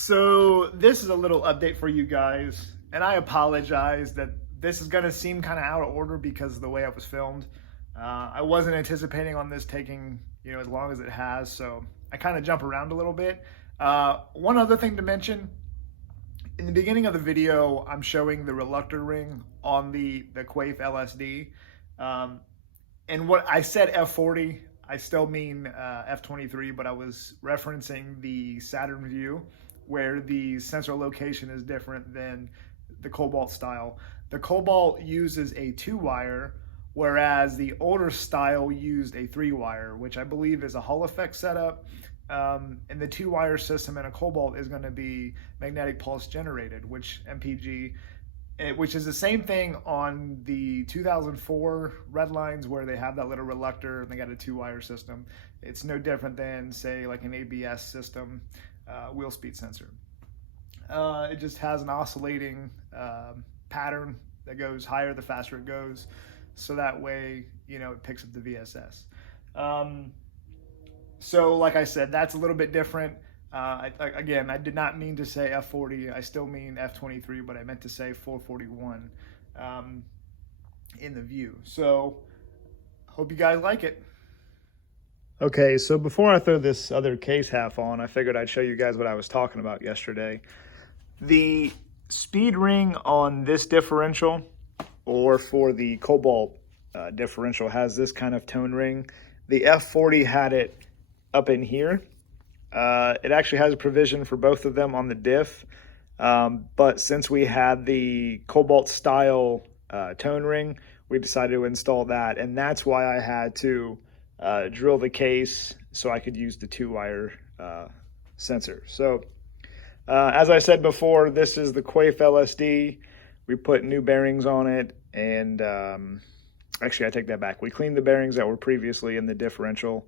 So this is a little update for you guys, and I apologize that this is going to seem kind of out of order because of the way it was filmed. I wasn't anticipating on this taking as long as it has, so I kind of jump around a little bit. One other thing to mention, in the beginning of the video, I'm showing the reluctor ring on the Quaif LSD, and what I said F40, I still mean F23, but I was referencing the Saturn view, where the sensor location is different than the Cobalt style. The Cobalt uses a 2-wire, whereas the older style used a 3-wire, which I believe is a Hall effect setup. And the 2-wire system in a Cobalt is going to be magnetic pulse generated, which MPG, which is the same thing on the 2004 Redlines, where they have that little reluctor and they got a 2-wire system. It's no different than, say, like an ABS system, wheel speed sensor. It just has an oscillating pattern that goes higher the faster it goes, so that way it picks up the VSS. So like I said, that's a little bit different. Again, I did not mean to say F40. I still mean F23, but I meant to say 441 in the view. So hope you guys like it. Okay, so before I throw this other case half on, I figured I'd show you guys what I was talking about yesterday. The speed ring on this differential, or for the Cobalt differential, has this kind of tone ring. The F40 had it up in here. It actually has a provision for both of them on the diff, but since we had the Cobalt style tone ring, we decided to install that, and that's why I had to drill the case so I could use the 2-wire sensor. So as I said before, this is the Quaif LSD. We put new bearings on it, and actually I take that back. We cleaned the bearings that were previously in the differential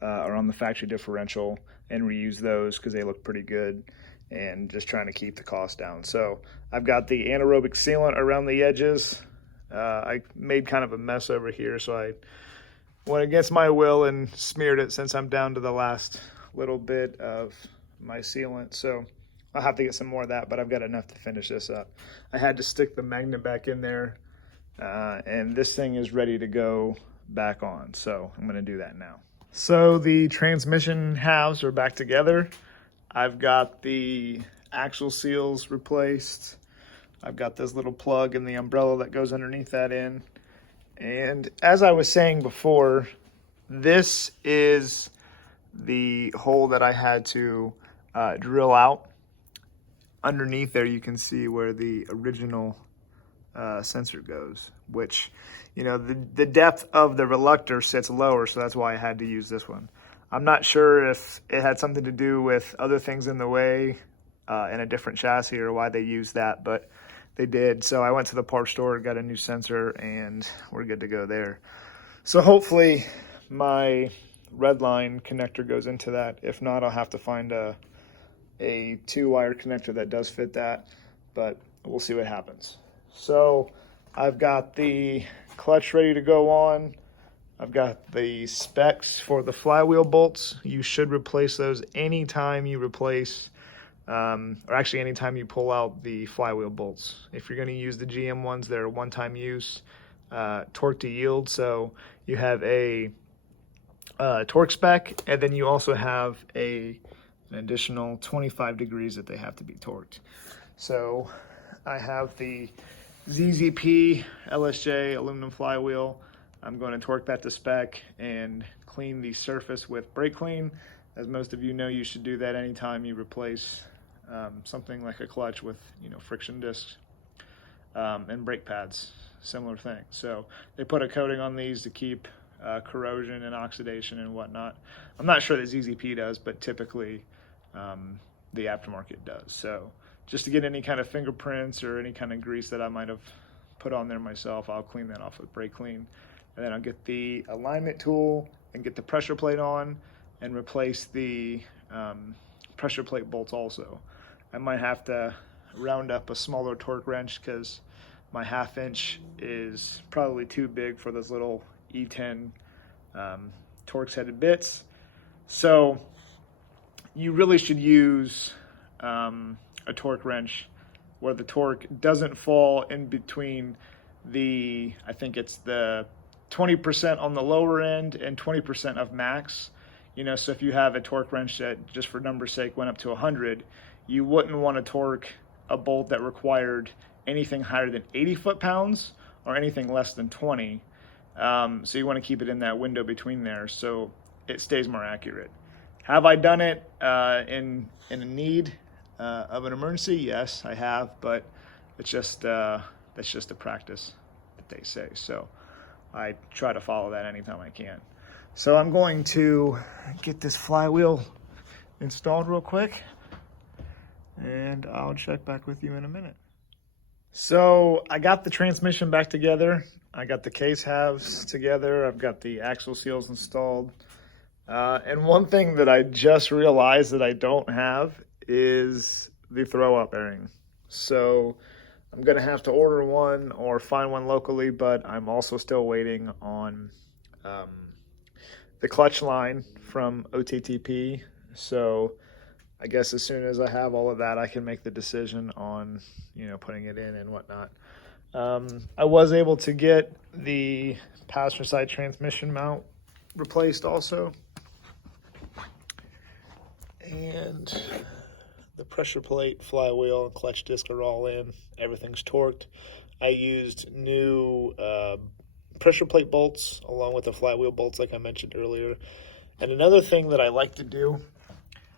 or on the factory differential and reuse those because they look pretty good, and just trying to keep the cost down. So I've got the anaerobic sealant around the edges. I made kind of a mess over here, so I went against my will and smeared it since I'm down to the last little bit of my sealant. So I'll have to get some more of that, but I've got enough to finish this up. I had to stick the magnet back in there, and this thing is ready to go back on. So I'm gonna do that now. So the transmission halves are back together. I've got the axle seals replaced. I've got this little plug and the umbrella that goes underneath that in. And as I was saying before, this is the hole that I had to drill out. Underneath there, you can see where the original sensor goes, which, the depth of the reluctor sits lower, so that's why I had to use this one. I'm not sure if it had something to do with other things in the way in a different chassis or why they used that, but they did. So I went to the parts store, got a new sensor, and we're good to go there. So hopefully my Redline connector goes into that. If not, I'll have to find a 2-wire connector that does fit that, but we'll see what happens. So I've got the clutch ready to go on. I've got the specs for the flywheel bolts. You should replace those anytime you replace, or actually anytime you pull out the flywheel bolts. If you're going to use the GM ones, they're one-time use, torque to yield. So you have a torque spec, and then you also have an additional 25 degrees that they have to be torqued. So I have the ZZP LSJ aluminum flywheel. I'm going to torque that to spec and clean the surface with brake clean. As most of you know, you should do that anytime you replace something like a clutch with friction discs and brake pads, similar thing. So they put a coating on these to keep corrosion and oxidation and whatnot. I'm not sure that ZZP does, but typically the aftermarket does. So just to get any kind of fingerprints or any kind of grease that I might have put on there myself, I'll clean that off with brake clean. And then I'll get the alignment tool and get the pressure plate on and replace the pressure plate bolts also. I might have to round up a smaller torque wrench because my 1/2 inch is probably too big for those little E10 Torx headed bits. So you really should use a torque wrench where the torque doesn't fall in between I think it's the 20% on the lower end and 20% of max. So if you have a torque wrench that, just for number's sake, went up to 100, you wouldn't want to torque a bolt that required anything higher than 80 foot-pounds or anything less than 20. So you want to keep it in that window between there so it stays more accurate. Have I done it in a need of an emergency? Yes, I have, but it's just that's just a practice that they say. So I try to follow that anytime I can. So I'm going to get this flywheel installed real quick, and I'll check back with you in a minute. So I got the transmission back together. I got the case halves together. I've got the axle seals installed. And one thing that I just realized that I don't have is the throw-up bearing. So I'm going to have to order one or find one locally, but I'm also still waiting on the clutch line from OTTP. So I guess as soon as I have all of that, I can make the decision on, putting it in and whatnot. I was able to get the passenger side transmission mount replaced also. And the pressure plate, flywheel, and clutch disc are all in. Everything's torqued. I used new pressure plate bolts along with the flywheel bolts like I mentioned earlier. And another thing that I like to do,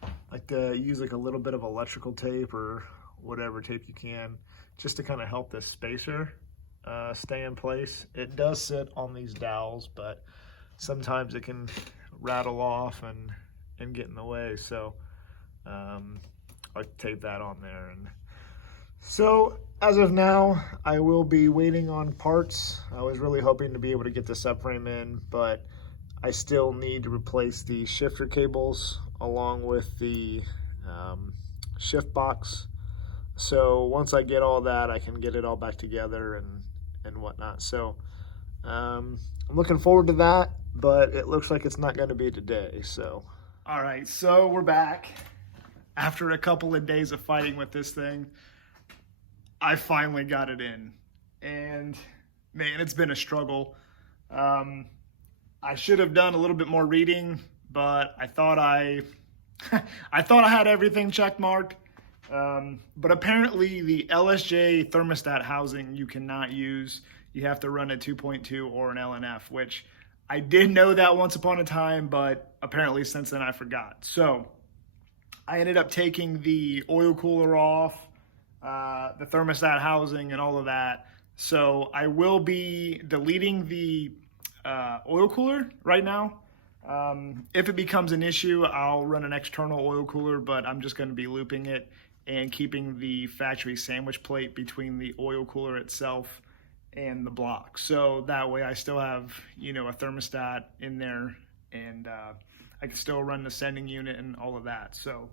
I like to use like a little bit of electrical tape or whatever tape you can, just to kind of help this spacer stay in place. It does sit on these dowels, but sometimes it can rattle off and get in the way. So I'll tape that on there. And so as of now, I will be waiting on parts. I was really hoping to be able to get the subframe in, but I still need to replace the shifter cables along with the shift box. So once I get all that, I can get it all back together and whatnot. So I'm looking forward to that, but it looks like it's not going to be today. So all right, so we're back. After a couple of days of fighting with this thing, I finally got it in. And man, it's been a struggle. I should have done a little bit more reading, but I thought I had everything check marked. But apparently the LSJ thermostat housing you cannot use. You have to run a 2.2 or an LNF, which I did know that once upon a time, but apparently since then I forgot. So I ended up taking the oil cooler off, the thermostat housing and all of that. So I will be deleting the oil cooler right now. If it becomes an issue, I'll run an external oil cooler, but I'm just going to be looping it and keeping the factory sandwich plate between the oil cooler itself and the block. So that way I still have, a thermostat in there, and I can still run the sending unit and all of that. So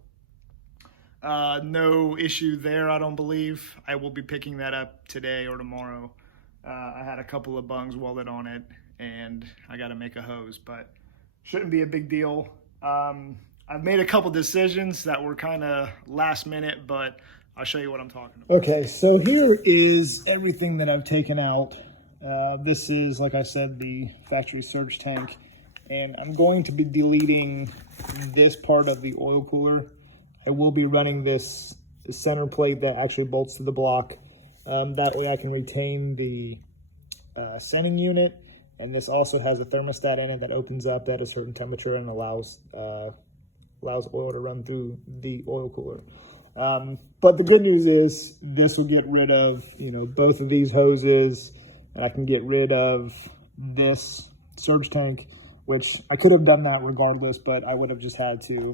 no issue there, I don't believe. I will be picking that up today or tomorrow. I had a couple of bungs welded on it, and I got to make a hose, but shouldn't be a big deal. I've made a couple decisions that were kind of last minute, but I'll show you what I'm talking about. Okay, so here is everything that I've taken out. This is, like I said, the factory surge tank, and I'm going to be deleting this part of the oil cooler. I will be running this center plate that actually bolts to the block. That way I can retain the sending unit, and this also has a thermostat in it that opens up at a certain temperature and allows oil to run through the oil cooler. But the good news is this will get rid of, both of these hoses. I can get rid of this surge tank, which I could have done that regardless, but I would have just had to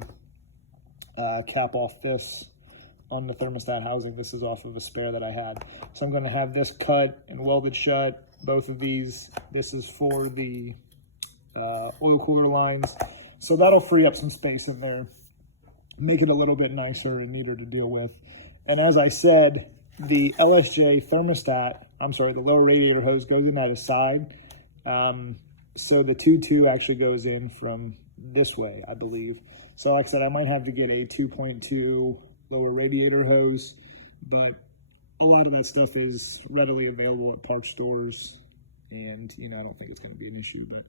cap off this on the thermostat housing. This is off of a spare that I had. So I'm going to have this cut and welded shut. Both of these, this is for the oil cooler lines. So that'll free up some space in there, make it a little bit nicer and neater to deal with. And as I said, the LSJ thermostat, the lower radiator hose goes in at a side. So the 2.2 actually goes in from this way, I believe. So like I said, I might have to get a 2.2 lower radiator hose, but a lot of that stuff is readily available at parts stores, and I don't think it's going to be an issue. But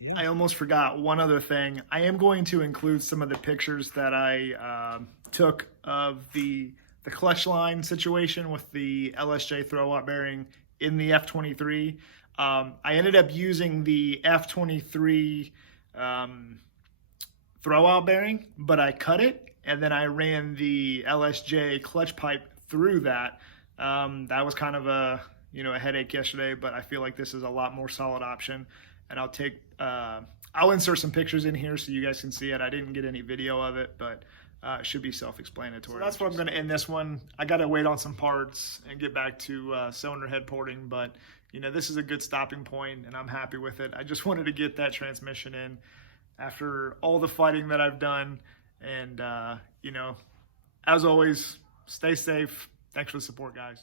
yeah. I almost forgot one other thing. I am going to include some of the pictures that I took of the clutch line situation with the LSJ throwout bearing in the F23. I ended up using the F23 throwout bearing, but I cut it, and then I ran the LSJ clutch pipe through that. That was kind of a headache yesterday, but I feel like this is a lot more solid option, and I'll insert some pictures in here so you guys can see it. I didn't get any video of it, but it should be self-explanatory. So that's where I'm going to end this one. I got to wait on some parts and get back to cylinder head porting, but this is a good stopping point, and I'm happy with it. I just wanted to get that transmission in after all the fighting that I've done. And, as always, stay safe. Thanks for the support, guys.